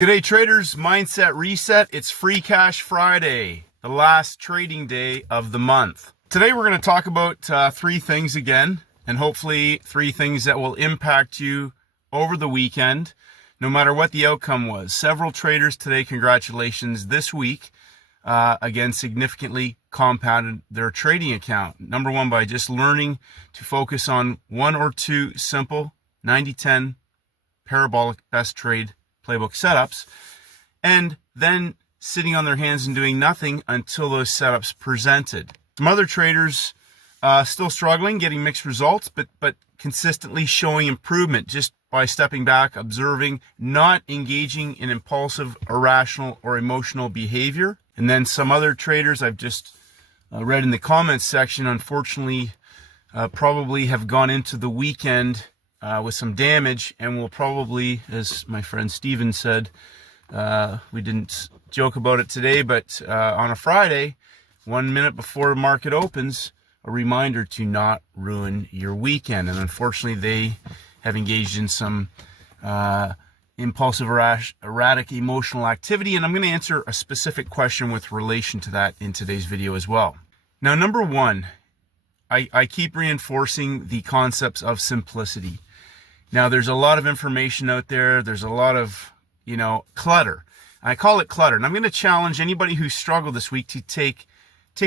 G'day traders, Mindset Reset. It's Free Cash Friday, the last trading day of the month. Today we're going to talk about three things again, and hopefully three things that will impact you over the weekend, no matter what the outcome was. Several traders today, congratulations, this week, again, significantly compounded their trading account. Number one, by just learning to focus on one or two simple 90-10 parabolic best trade playbook setups, and then sitting on their hands and doing nothing until those setups presented. Some other traders still struggling, getting mixed results, but consistently showing improvement just by stepping back, observing, not engaging in impulsive, irrational, or emotional behavior. And then some other traders I've just read in the comments section, unfortunately, probably have gone into the weekend with some damage, and will probably, as my friend Steven said, we didn't joke about it today, but on a Friday, 1 minute before the market opens, a reminder to not ruin your weekend. And unfortunately, they have engaged in some impulsive, erratic emotional activity, and I'm going to answer a specific question with relation to that in today's video as well. Now, number one, I keep reinforcing the concepts of simplicity. Now, there's a lot of information out there. There's a lot of, clutter. I call it clutter. And I'm going to challenge anybody who struggled this week to take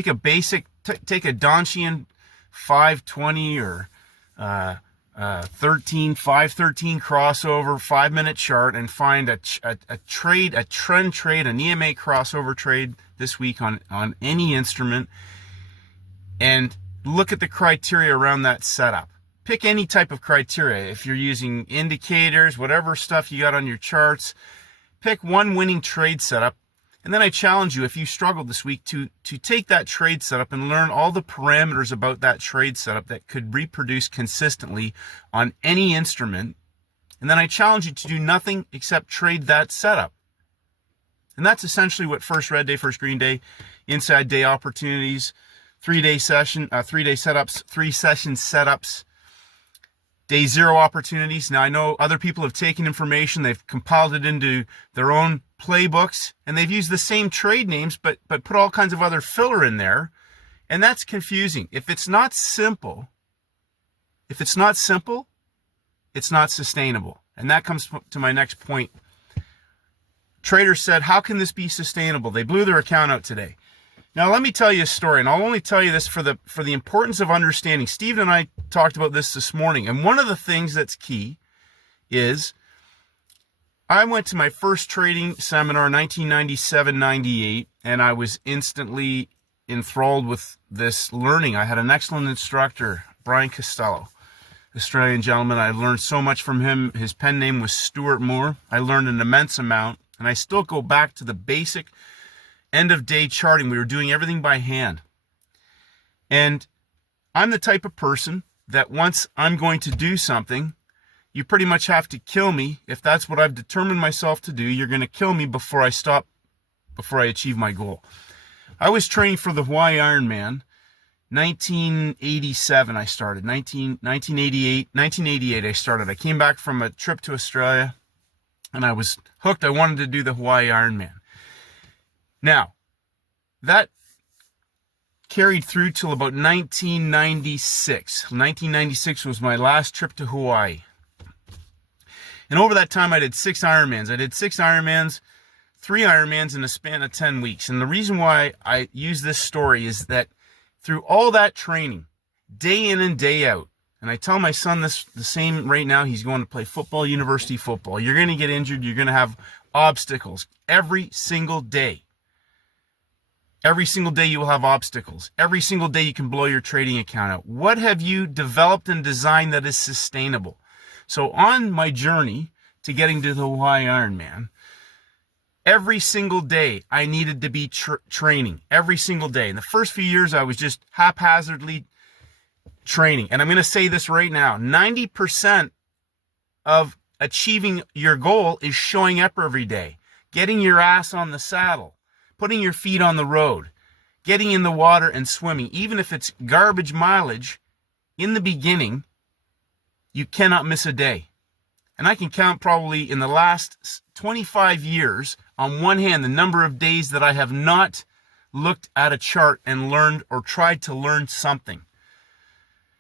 a basic, take a Donchian 520 or 513 crossover 5-minute chart and find a trade, a trend trade, an EMA crossover trade this week on any instrument, and look at the criteria around that setup. Pick any type of criteria. If you're using indicators, whatever stuff you got on your charts, pick one winning trade setup. And then I challenge you, if you struggled this week, to take that trade setup and learn all the parameters about that trade setup that could reproduce consistently on any instrument. And then I challenge you to do nothing except trade that setup. And that's essentially what first red day, first green day, inside day opportunities, 3-day session, 3-day setups, 3-session setups, day zero opportunities. Now, I know other people have taken information, they've compiled it into their own playbooks, and they've used the same trade names, but put all kinds of other filler in there, and that's confusing. If it's not simple, it's not sustainable. And that comes to my next point. Traders said, how can this be sustainable? They blew their account out today. Now, let me tell you a story, and I'll only tell you this for the importance of understanding. Steve and I talked about this morning, and one of the things that's key is I went to my first trading seminar in 1997-98, and I was instantly enthralled with this learning. I had an excellent instructor, Brian Costello, Australian gentleman. I learned so much from him. His pen name was Stuart Moore. I learned an immense amount, and I still go back to the basic end of day charting. We were doing everything by hand. And I'm the type of person that once I'm going to do something, you pretty much have to kill me. If that's what I've determined myself to do, you're going to kill me before I achieve my goal. I was training for the Hawaii Ironman. 1987 I started. 1988 I started. I came back from a trip to Australia, and I was hooked. I wanted to do the Hawaii Ironman. Now, that carried through till about 1996. 1996 was my last trip to Hawaii. And over that time, I did 6 Ironmans. 3 Ironmans in a span of 10 weeks. And the reason why I use this story is that through all that training, day in and day out, and I tell my son this the same right now, he's going to play football, university football. You're going to get injured. You're going to have obstacles every single day. Every single day you will have obstacles. Every single day you can blow your trading account out. What have you developed and designed that is sustainable? So on my journey to getting to the Hawaii Ironman, every single day I needed to be training. Every single day. In the first few years, I was just haphazardly training. And I'm going to say this right now. 90% of achieving your goal is showing up every day, getting your ass on the saddle, putting your feet on the road, getting in the water and swimming. Even if it's garbage mileage, in the beginning, you cannot miss a day. And I can count probably in the last 25 years on one hand the number of days that I have not looked at a chart and learned or tried to learn something.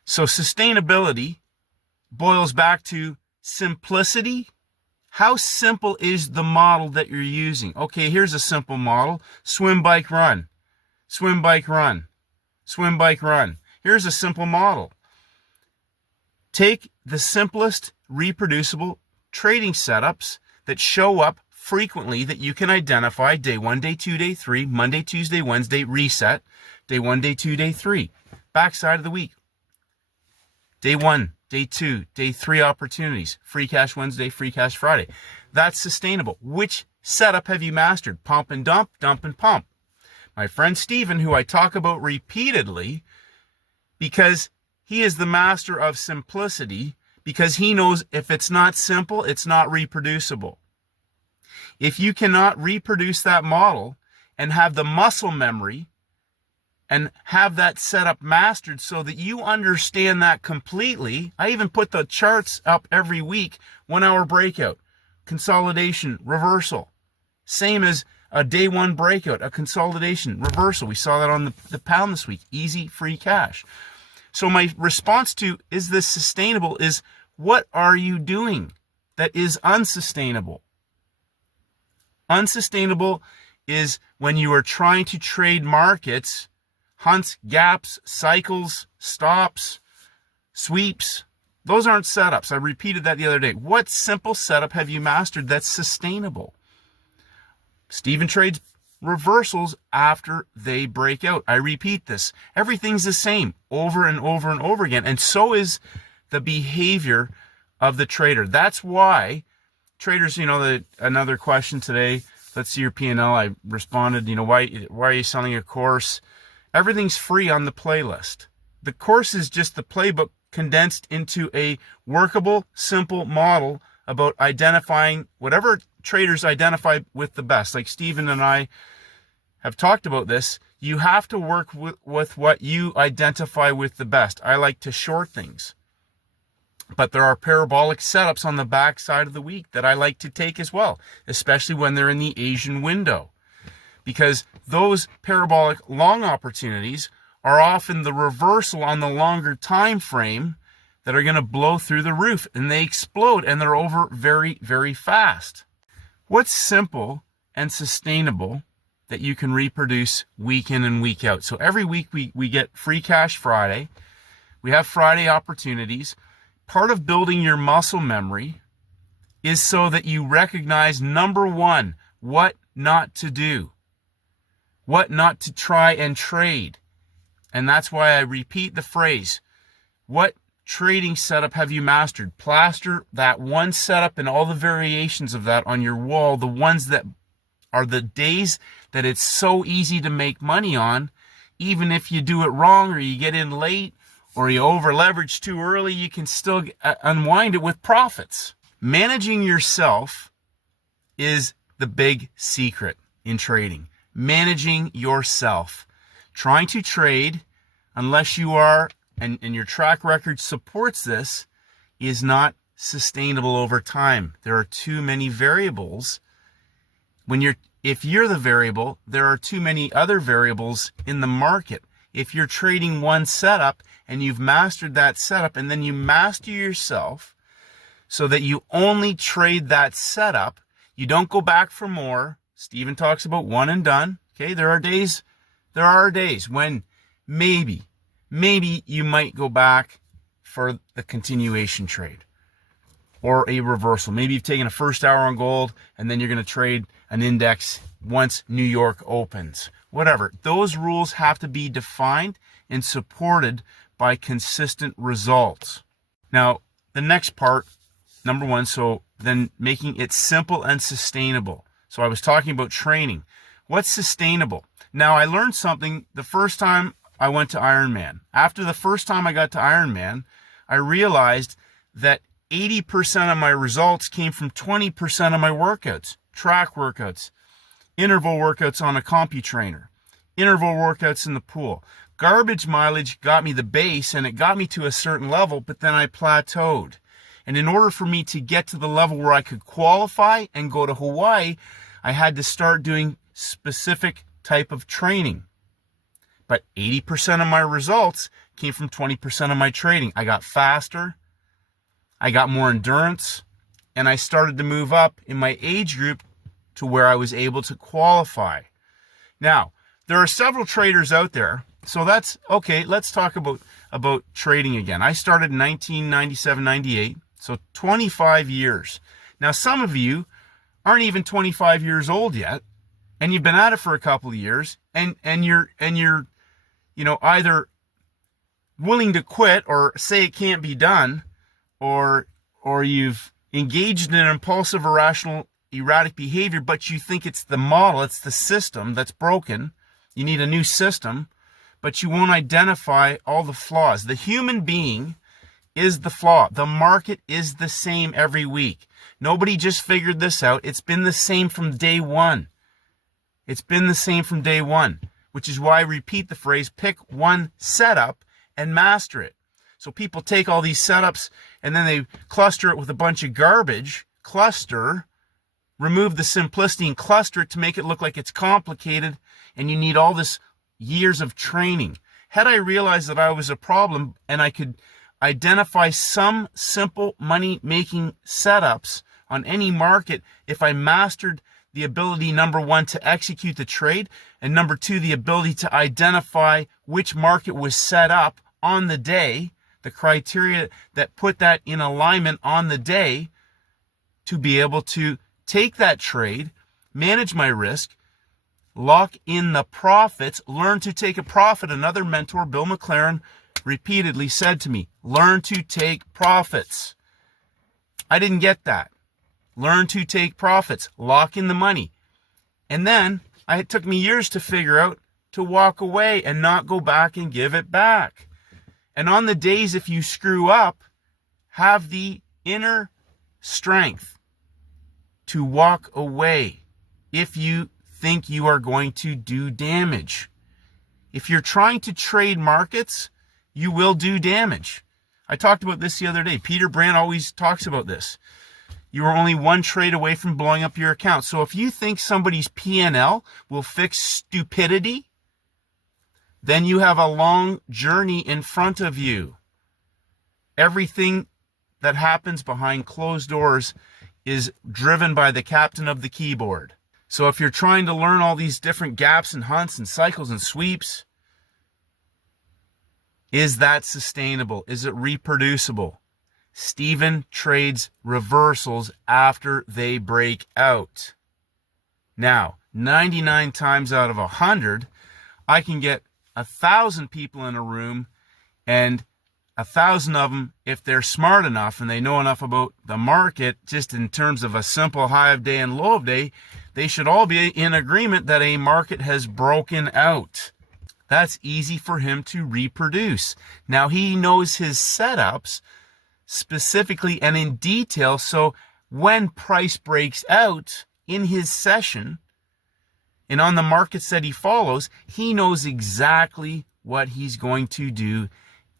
So sustainability boils back to simplicity. How simple is the model that you're using? Okay, here's a simple model. Swim, bike, run. Swim, bike, run. Swim, bike, run. Here's a simple model. Take the simplest reproducible trading setups that show up frequently that you can identify. Day 1, day 2, day 3, Monday, Tuesday, Wednesday, reset. Day 1, day 2, day 3. Backside of the week. Day 1, day 2, day 3 opportunities. Free cash Wednesday, free cash Friday. That's sustainable. Which setup have you mastered? Pump and dump and pump. My friend Steven, who I talk about repeatedly, because he is the master of simplicity, because he knows if it's not simple, it's not reproducible. If you cannot reproduce that model and have the muscle memory and have that setup mastered so that you understand that completely, I even put the charts up every week, 1 hour breakout, consolidation, reversal. Same as a day 1 breakout, a consolidation, reversal. We saw that on the pound this week, easy free cash. So my response to, is this sustainable, is what are you doing that is unsustainable? Unsustainable is when you are trying to trade markets, hunts, gaps, cycles, stops, sweeps. Those aren't setups. I repeated that the other day. What simple setup have you mastered that's sustainable? Steven trades reversals after they break out. I repeat this. Everything's the same over and over and over again. And so is the behavior of the trader. That's why traders, another question today, let's see your P&L. I responded, why are you selling a course? Everything's free on the playlist. The course is just the playbook condensed into a workable, simple model about identifying whatever traders identify with the best. Like Steven and I have talked about this. You have to work with what you identify with the best. I like to short things, but there are parabolic setups on the back side of the week that I like to take as well, especially when they're in the Asian window, because those parabolic long opportunities are often the reversal on the longer time frame that are going to blow through the roof, and they explode and they're over very, very fast. What's simple and sustainable that you can reproduce week in and week out? So every week we get Free Cash Friday. We have Friday opportunities. Part of building your muscle memory is so that you recognize, number one, what not to do, what not to try and trade. And that's why I repeat the phrase, what trading setup have you mastered? Plaster that one setup and all the variations of that on your wall, the ones that are the days that it's so easy to make money on. Even if you do it wrong or you get in late or you over leverage too early, you can still unwind it with profits. Managing yourself is the big secret in trading. Managing yourself. Trying to trade, unless you are, and your track record supports this, is not sustainable over time. There are too many variables. If you're the variable, there are too many other variables in the market. If you're trading one setup and you've mastered that setup, and then you master yourself so that you only trade that setup, you don't go back for more. Steven talks about one and done. Okay, there are days when maybe you might go back for the continuation trade or a reversal. Maybe you've taken a first hour on gold and then you're going to trade an index once New York opens. Whatever. Those rules have to be defined and supported by consistent results. Now, the next part, number one, so then making it simple and sustainable. So I was talking about training. What's sustainable? Now, I learned something the first time I went to Ironman. After the first time I got to Ironman, I realized that 80% of my results came from 20% of my workouts, track workouts, interval workouts on a CompuTrainer, interval workouts in the pool. Garbage mileage got me the base and it got me to a certain level, but then I plateaued. And in order for me to get to the level where I could qualify and go to Hawaii, I had to start doing specific type of training. But 80% of my results came from 20% of my trading. I got faster, I got more endurance, and I started to move up in my age group to where I was able to qualify. Now, there are several traders out there. So that's okay. Let's talk about trading again. I started in 1997, 98. So 25 years. Now, some of you aren't even 25 years old yet, and you've been at it for a couple of years, and you're either willing to quit or say it can't be done, or you've engaged in an impulsive, irrational, erratic behavior, but you think it's the model, it's the system that's broken. You need a new system, but you won't identify all the flaws. The human being is the flaw. The market is the same every week. Nobody just figured this out. It's been the same from day one. It's been the same from day one, which is why I repeat the phrase, pick one setup and master it. So people take all these setups and then they cluster it with a bunch of garbage. Remove the simplicity and cluster it to make it look like it's complicated and you need all this years of training. Had I realized that I was a problem and I could identify some simple money-making setups on any market, if I mastered the ability, number one, to execute the trade, and number two, the ability to identify which market was set up on the day, the criteria that put that in alignment on the day, to be able to take that trade, manage my risk, lock in the profits, learn to take a profit. Another mentor, Bill McLaren, repeatedly said to me, learn to take profits. I didn't get that. Learn to take profits, lock in the money. And then it took me years to figure out to walk away and not go back and give it back. And on the days if you screw up, have the inner strength to walk away if you think you are going to do damage. If you're trying to trade markets, you will do damage. I talked about this the other day. Peter Brand always talks about this. You are only one trade away from blowing up your account. So if you think somebody's P&L will fix stupidity, then you have a long journey in front of you. Everything that happens behind closed doors is driven by the captain of the keyboard. So if you're trying to learn all these different gaps and hunts and cycles and sweeps, is that sustainable? Is it reproducible? Stephen trades reversals after they break out. Now, 99 times out of 100, I can get 1,000 people in a room, and 1,000 of them, if they're smart enough and they know enough about the market, just in terms of a simple high of day and low of day, they should all be in agreement that a market has broken out. That's easy for him to reproduce. Now, he knows his setups specifically and in detail, so when price breaks out in his session and on the markets that he follows, he knows exactly what he's going to do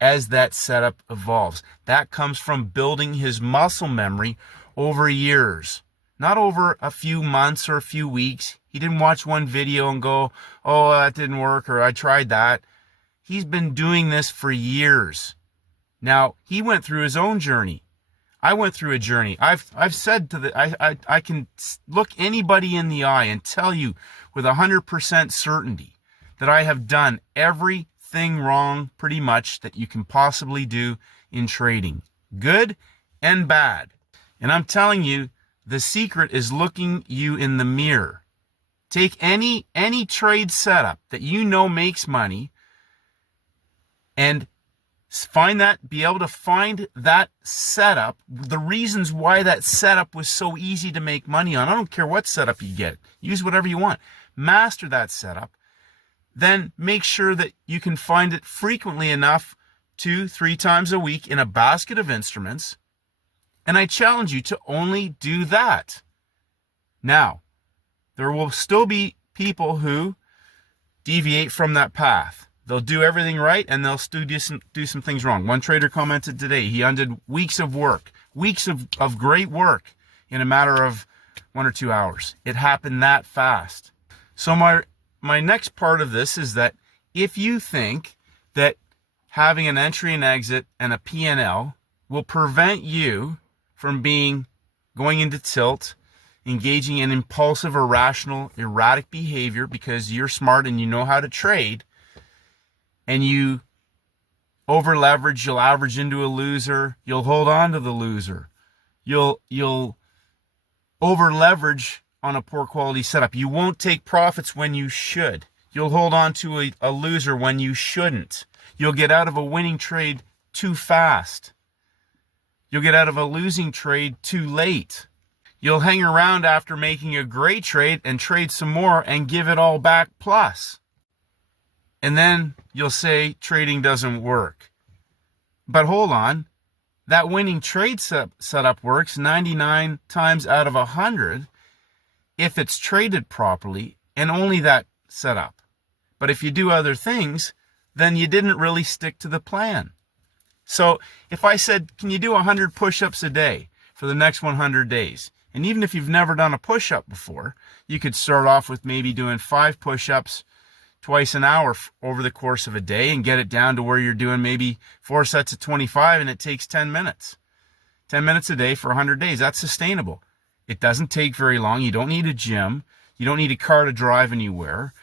as that setup evolves. That comes from building his muscle memory over years, not over a few months or a few weeks. He didn't watch one video and go, oh, that didn't work, or I tried that. He's been doing this for years. Now, he went through his own journey. I went through a journey. I've said I can look anybody in the eye and tell you with 100% certainty that I have done everything wrong pretty much that you can possibly do in trading, good and bad. And I'm telling you, the secret is looking you in the mirror. Take any trade setup that you know makes money and be able to find that setup, the reasons why that setup was so easy to make money on. I don't care what setup you get. Use whatever you want. Master that setup. Then make sure that you can find it frequently enough, 2-3 times a week in a basket of instruments. And I challenge you to only do that. Now, there will still be people who deviate from that path. They'll do everything right, and they'll still do some things wrong. One trader commented today, he undid weeks of work weeks of great work in a matter of 1 or 2 hours. It happened that fast. So my next part of this is that if you think that having an entry and exit and a P&L will prevent you from going into tilt, engaging in impulsive, irrational, erratic behavior because you're smart and you know how to trade, and you over leverage, you'll average into a loser, you'll hold on to the loser, you'll over leverage on a poor quality setup, you won't take profits when you should, you'll hold on to a loser when you shouldn't, you'll get out of a winning trade too fast, you'll get out of a losing trade too late, you'll hang around after making a great trade and trade some more and give it all back plus. And then you'll say trading doesn't work. But hold on, that winning trade setup works 99 times out of 100 if it's traded properly, and only that setup. But if you do other things, then you didn't really stick to the plan. So if I said, can you do 100 push-ups a day for the next 100 days? And even if you've never done a push-up before, you could start off with maybe doing 5 push-ups twice an hour over the course of a day and get it down to where you're doing maybe 4 sets of 25 and it takes 10 minutes. 10 minutes a day for 100 days. That's sustainable. It doesn't take very long. You don't need a gym. You don't need a car to drive anywhere.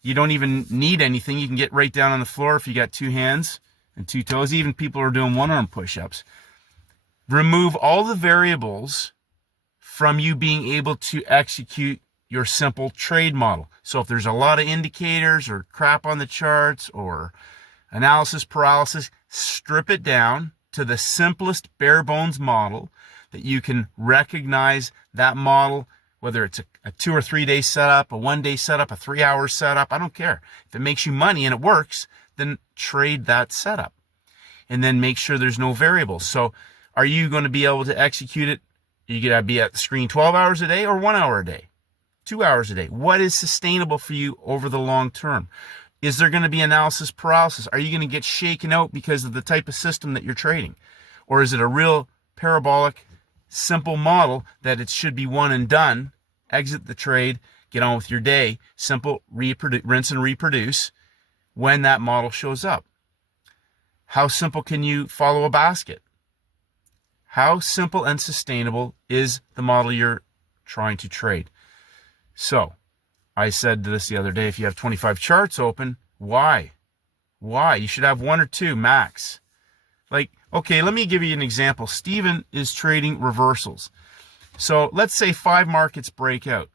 You don't even need anything. You can get right down on the floor if you got 2 hands and 2 toes. Even people are doing one-arm push-ups. Remove all the variables from you being able to execute your simple trade model. So if there's a lot of indicators or crap on the charts or analysis paralysis, strip it down to the simplest bare bones model that you can recognize that model, whether it's a 2 or 3 day setup, a 1 day setup, a 3 hour setup, I don't care. If it makes you money and it works, then trade that setup. And then make sure there's no variables. So are you going to be able to execute it? You got to be at the screen 12 hours a day or 1 hour a day? 2 hours a day? What is sustainable for you over the long term? Is there going to be analysis paralysis? Are you going to get shaken out because of the type of system that you're trading? Or is it a real parabolic, simple model that it should be one and done, exit the trade, get on with your day, simple, rinse and reproduce when that model shows up? How simple can you follow a basket? How simple and sustainable is the model you're trying to trade? So, I said this the other day, if you have 25 charts open, why? Why? You should have 1 or 2 max. Like, okay, let me give you an example. Steven is trading reversals. So let's say 5 markets break out.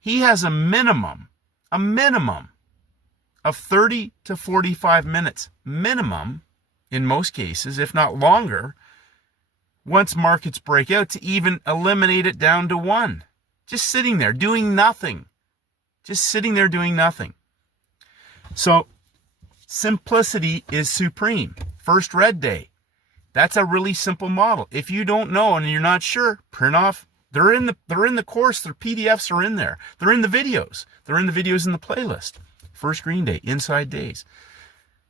He has a minimum of 30 to 45 minutes, minimum in most cases, if not longer, once markets break out to even eliminate it down to 1. Just sitting there doing nothing. Just sitting there doing nothing. So simplicity is supreme. First red day. That's a really simple model. If you don't know and you're not sure, print off. They're in the course. Their PDFs are in there. They're in the videos. They're in the videos in the playlist. First green day, inside days.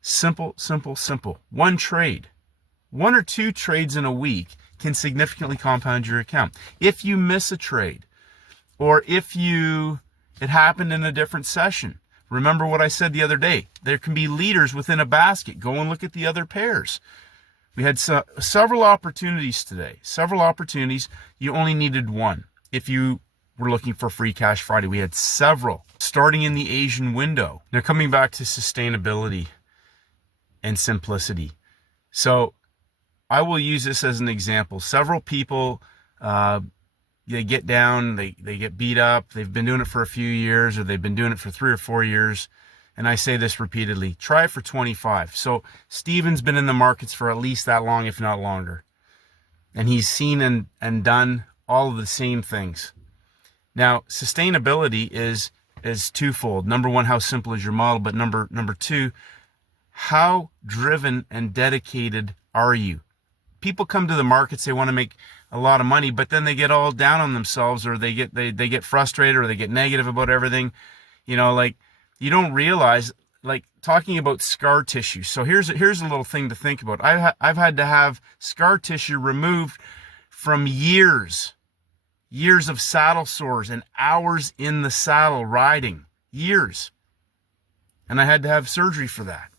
Simple, simple, simple. 1 trade. 1 or 2 trades in a week can significantly compound your account. If you miss a trade, or if it happened in a different session, remember what I said the other day. There can be leaders within a basket. Go and look at the other pairs. We had several opportunities today. Several opportunities. You only needed 1. If you were looking for Free Cash Friday, we had several, starting in the Asian window. Now coming back to sustainability and simplicity. So I will use this as an example. Several people, they get down, they get beat up, they've been doing it for a few years, or they've been doing it for 3 or 4 years, and I say this repeatedly, try it for 25. So Steven's been in the markets for at least that long, if not longer, and he's seen and done all of the same things. Now, sustainability is twofold. Number 1, how simple is your model? But number 2, how driven and dedicated are you? People come to the markets, they want to make a lot of money, but then they get all down on themselves, or they get frustrated, or they get negative about everything. You know, like, you don't realize, like, talking about scar tissue. So here's a little thing to think about. I've had to have scar tissue removed from years of saddle sores and hours in the saddle riding. Years. And I had to have surgery for that.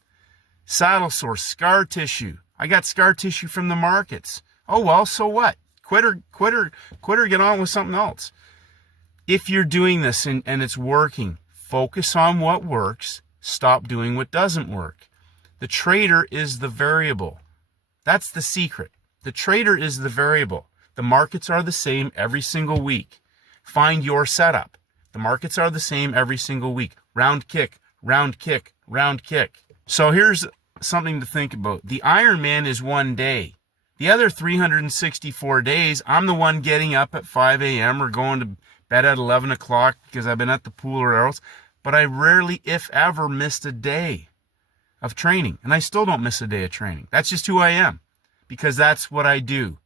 Saddle sores, scar tissue. I got scar tissue from the markets. Oh well, so what? Quit or get on with something else. If you're doing this and it's working, focus on what works. Stop doing what doesn't work. The trader is the variable. That's the secret. The trader is the variable. The markets are the same every single week. Find your setup. The markets are the same every single week. Round kick, round kick, round kick. So here's something to think about. The Ironman is one day. The other 364 days, I'm the one getting up at 5 a.m. or going to bed at 11 o'clock because I've been at the pool or else. But I rarely, if ever, missed a day of training. And I still don't miss a day of training. That's just who I am because that's what I do.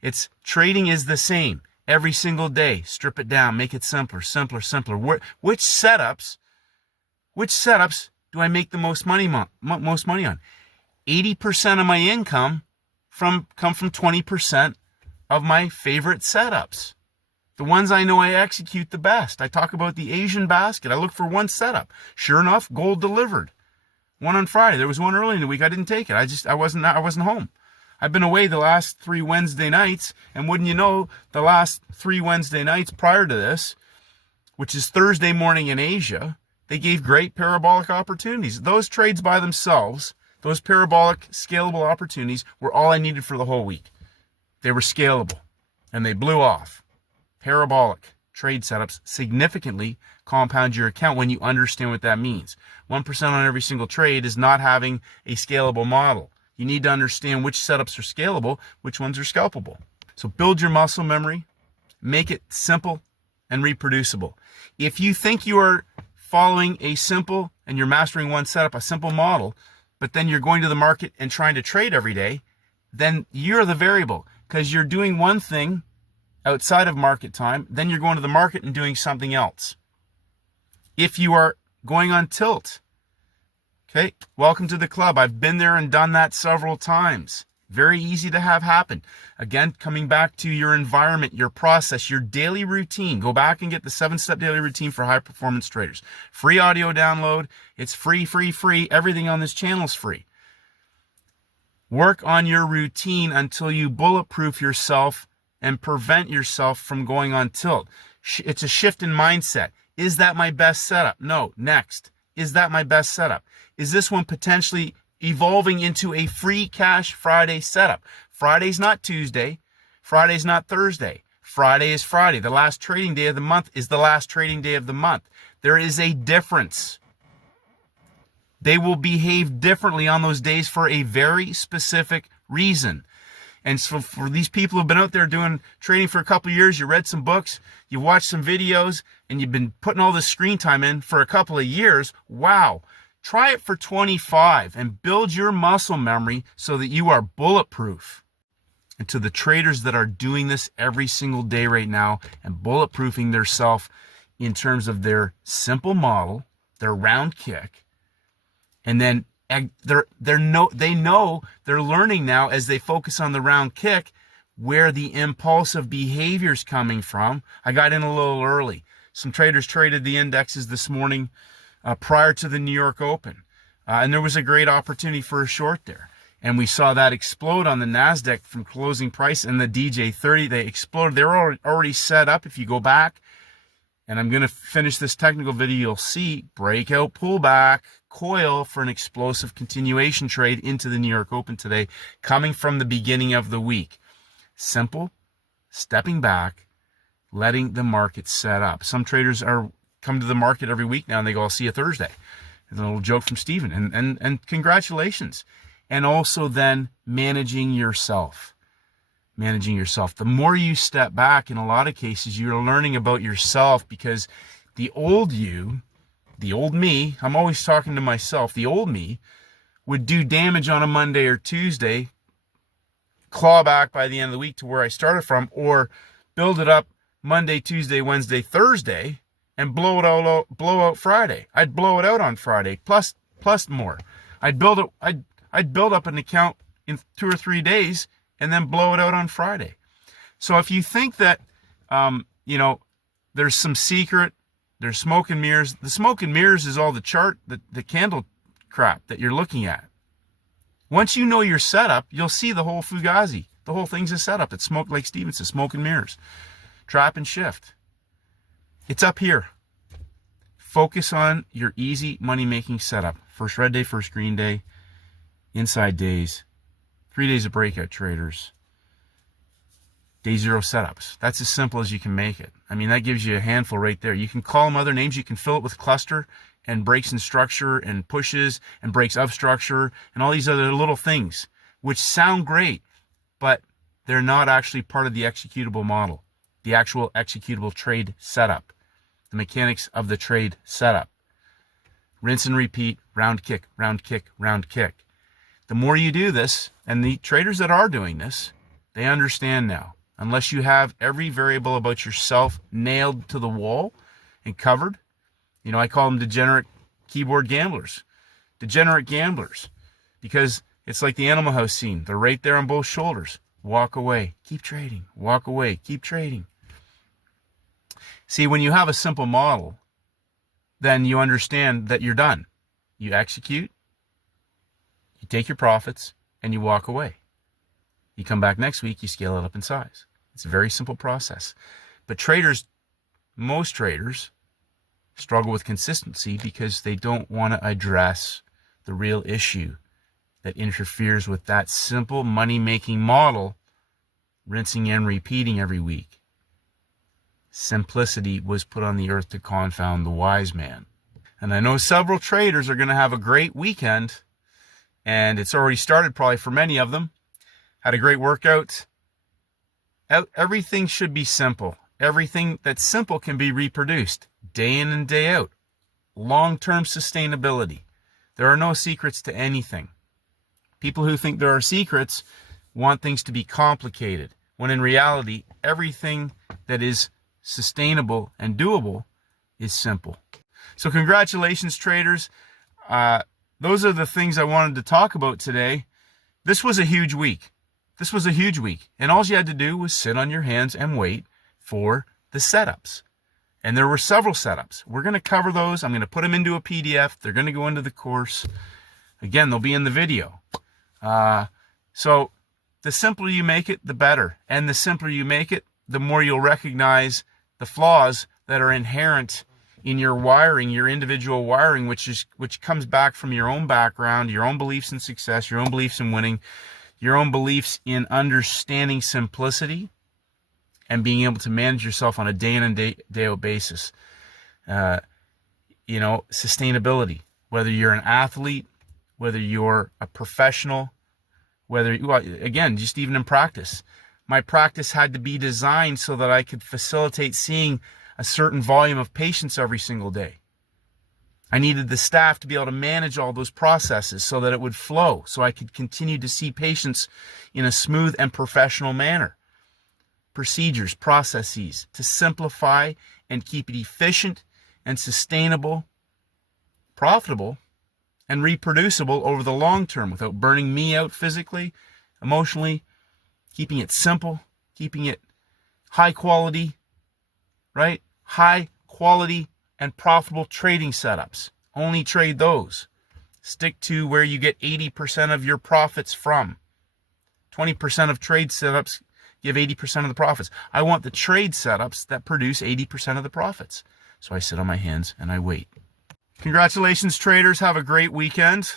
It's trading is the same every single day. Strip it down, make it simpler, simpler, simpler. Which setups do I make the most money on? 80% of my income come from 20% of my favorite setups. The ones I know I execute the best. I talk about the Asian basket. I look for one setup. Sure enough, gold delivered. One on Friday. There was one early in the week. I didn't take it. I wasn't home. I've been away the last 3 Wednesday nights, and wouldn't you know, the last 3 Wednesday nights prior to this, which is Thursday morning in Asia, they gave great parabolic opportunities. Those trades by themselves, those parabolic scalable opportunities, were all I needed for the whole week. They were scalable, and they blew off. Parabolic trade setups significantly compound your account when you understand what that means. 1% on every single trade is not having a scalable model. You need to understand which setups are scalable, which ones are scalpable. So build your muscle memory, make it simple and reproducible. If you think you are following a simple and you're mastering one setup, a simple model, but then you're going to the market and trying to trade every day, then you're the variable because you're doing one thing outside of market time, then you're going to the market and doing something else. If you are going on tilt, okay, welcome to the club. I've been there and done that several times. Very easy to have happen. Again, coming back to your environment, your process, your daily routine. Go back and get the 7-step daily routine for high performance traders. Free audio download. It's free. Everything on this channel is free. Work on your routine until you bulletproof yourself and prevent yourself from going on tilt. It's a shift in mindset. Is that my best setup? No. Next. Is that my best setup? Is this one potentially evolving into a free cash Friday setup? Friday's not Tuesday. Friday's not Thursday. Friday is Friday. The last trading day of the month is the last trading day of the month. There is a difference. They will behave differently on those days for a very specific reason. And so for these people who've been out there doing trading for a couple of years, you read some books, you watched some videos, and you've been putting all this screen time in for a couple of years, wow. Try it for 25 and build your muscle memory so that you are bulletproof. And to the traders that are doing this every single day right now and bulletproofing themselves in terms of their simple model, their round kick, and then they know they're learning now as they focus on the round kick where the impulsive behavior is coming from. I got in a little early. Some traders traded the indexes this morning prior to the New York Open. And there was a great opportunity for a short there. And we saw that explode on the NASDAQ from closing price and the DJ30. They exploded. They were already set up. If you go back, and I'm going to finish this technical video, you'll see breakout pullback, coil for an explosive continuation trade into the New York Open today, coming from the beginning of the week. Simple, stepping back, letting the market set up. Some traders come to the market every week now and they go, I'll see you Thursday. There's a little joke from Steven. And congratulations. And also then managing yourself. Managing yourself. The more you step back, in a lot of cases, you're learning about yourself because the old you, the old me, I'm always talking to myself, the old me would do damage on a Monday or Tuesday, claw back by the end of the week to where I started from, or build it up Monday, Tuesday, Wednesday, Thursday, and blow out Friday. I'd blow it out on Friday, plus more. I'd build up an account in 2 or 3 days and then blow it out on Friday. So if you think that, there's some secret, there's smoke and mirrors. The smoke and mirrors is all the chart, the candle crap that you're looking at. Once you know your setup, you'll see the whole Fugazi. The whole thing's a setup. It's smoke, like Steven says, smoke and mirrors. Trap and shift. It's up here. Focus on your easy money-making setup. First red day, first green day, inside days, 3 days of breakout traders, day zero setups. That's as simple as you can make it. I mean, that gives you a handful right there. You can call them other names. You can fill it with cluster and breaks in structure and pushes and breaks of structure and all these other little things, which sound great, but they're not actually part of the executable model, the actual executable trade setup, the mechanics of the trade setup. Rinse and repeat, round kick, round kick, round kick. The more you do this, and the traders that are doing this, they understand now. Unless you have every variable about yourself nailed to the wall and covered, I call them degenerate keyboard gamblers. Degenerate gamblers. Because it's like the Animal House scene. They're right there on both shoulders. Walk away. Keep trading. Walk away. Keep trading. See, when you have a simple model, then you understand that you're done. You execute, you take your profits, and you walk away. You come back next week, you scale it up in size. It's a very simple process. But traders, most traders, struggle with consistency because they don't want to address the real issue that interferes with that simple money-making model, rinsing and repeating every week. Simplicity was put on the earth to confound the wise man. And I know several traders are going to have a great weekend, and it's already started probably for many of them. Had a great workout. Everything should be simple. Everything that's simple can be reproduced day in and day out. Long-term sustainability. There are no secrets to anything. People who think there are secrets want things to be complicated, when in reality, everything that is sustainable and doable is simple. So congratulations, traders. Those are the things I wanted to talk about today. This was a huge week. And all you had to do was sit on your hands and wait for the setups. And there were several setups. We're going to cover those. I'm going to put them into a PDF. They're going to go into the course. Again, they'll be in the video. So the simpler you make it, the better. And the simpler you make it, the more you'll recognize the flaws that are inherent in your wiring, your individual wiring, which comes back from your own background, your own beliefs in success, your own beliefs in winning, your own beliefs in understanding simplicity and being able to manage yourself on a day in and day out basis. Sustainability, whether you're an athlete, whether you're a professional, just even in practice. My practice had to be designed so that I could facilitate seeing a certain volume of patients every single day. I needed the staff to be able to manage all those processes so that it would flow, so I could continue to see patients in a smooth and professional manner. Procedures, processes to simplify and keep it efficient and sustainable, profitable, and reproducible over the long term without burning me out physically, emotionally, keeping it simple, keeping it high quality, right? High quality and profitable trading setups. Only trade those. Stick to where you get 80% of your profits from. 20% of trade setups give 80% of the profits. I want the trade setups that produce 80% of the profits. So I sit on my hands and I wait. Congratulations, traders. Have a great weekend.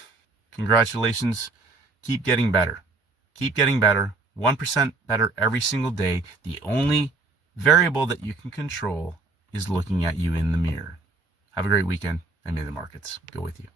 Congratulations. Keep getting better. Keep getting better. 1% better every single day. The only variable that you can control is looking at you in the mirror. Have a great weekend, and may the markets go with you.